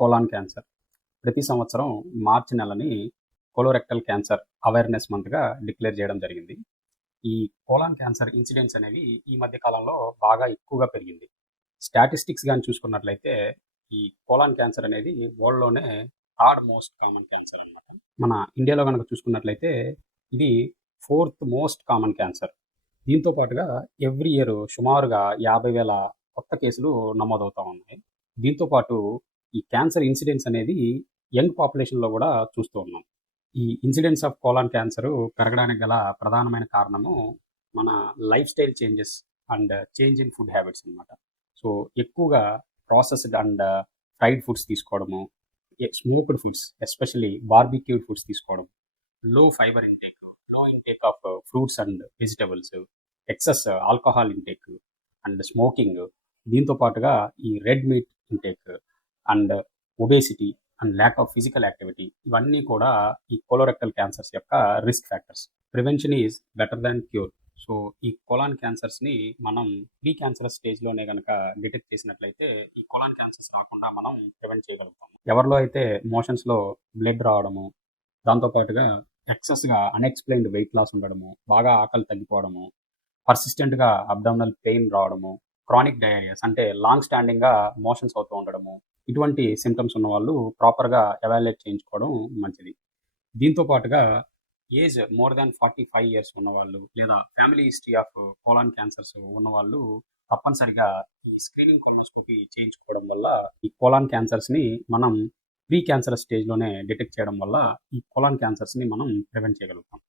Colon cancer. ప్రతి సంవత్సరం మార్చి నెలని colorectal cancer awareness మంత్‌గా declare చేయడం జరిగింది. ఈ కోలాన్ క్యాన్సర్ ఇన్సిడెన్స్ అనేవి ఈ మధ్య కాలంలో బాగా ఎక్కువగా పెరిగింది. స్టాటిస్టిక్స్ గాని చూసుకున్నట్లయితే ఈ కోలాన్ క్యాన్సర్ అనేది వరల్డ్‌లోనే థర్డ్ మోస్ట్ కామన్ క్యాన్సర్ అన్నమాట. మన ఇండియాలో గనక చూసుకున్నట్లయితే ఇది ఫోర్త్ మోస్ట్ కామన్ క్యాన్సర్. దీంతో పాటుగా ఎవ్రీ ఇయర్ సుమారుగా 50,000 కొత్త కేసులు నమోదవుతా ఉన్నాయి. దీంతో పాటు ఈ క్యాన్సర్ ఇన్సిడెన్స్ అనేది యంగ్ పాపులేషన్‌లో గూడా చూస్తూ ఉన్నాం. ఈ ఇన్సిడెన్స్ ఆఫ్ కోలాన్ క్యాన్సర్ పెరగడానికి గల ప్రధానమైన కారణము మన life style changes and change in food habits అన్నమాట. సో, ఎక్కువగా ప్రాసెస్డ్ అండ్ ఫ్రైడ్ ఫుడ్స్ తీసుకోవడము, స్మోక్డ్ ఫుడ్స్ ఎస్పెషల్లీ బార్బిక్యూడ్ ఫుడ్స్ తీసుకోవడం, లో ఫైబర్ ఇంటేక్, లో intake of fruits and vegetables, excess alcohol intake and smoking, దీంతో పాటుగా ఈ red meat intake and obesity and lack of physical activity, ఇవన్నీ కూడా ఈ కోలోరెక్టల్ క్యాన్సర్స్ యొక్క risk factors. Prevention is better than cure. So, ఈ colon క్యాన్సర్స్ని మనం pre cancerous స్టేజ్లోనే కనుక డిటెక్ట్ చేసినట్లయితే ఈ కోలాన్ క్యాన్సర్స్ రాకుండా మనం ప్రివెంట్ చేయగలుగుతాం. ఎవరిలో అయితే మోషన్స్లో బ్లడ్ రావడము, దాంతోపాటుగా ఎక్సెస్గా అన్ఎక్స్ప్లెయిన్డ్ వెయిట్ లాస్ ఉండడము, బాగా ఆకలి తగ్గిపోవడము, పర్సిస్టెంట్గా అబ్డామినల్ పెయిన్ రావడము, క్రానిక్ డయేరియాస్ అంటే లాంగ్ స్టాండింగ్గా మోషన్స్ అవుతూ ఉండడము, ఇటువంటి సిమ్టమ్స్ ఉన్న వాళ్ళు ప్రాపర్గా ఎవాల్యుయేట్ చేయించుకోవడం మంచిది. దీంతో పాటుగా ఏజ్ మోర్ దాన్ 45 ఇయర్స్ ఉన్నవాళ్ళు లేదా family history of colon cancers ఉన్నవాళ్ళు తప్పనిసరిగా ఈ స్క్రీనింగ్ కొలోనోస్కోపీ చేయించుకోవడం వల్ల ఈ కోలాన్ క్యాన్సర్స్ని మనం ప్రీ క్యాన్సరస్ స్టేజ్లోనే డిటెక్ట్ చేయడం వల్ల ఈ కోలాన్ క్యాన్సర్స్ని మనం ప్రివెంట్ చేయగలుగుతాం.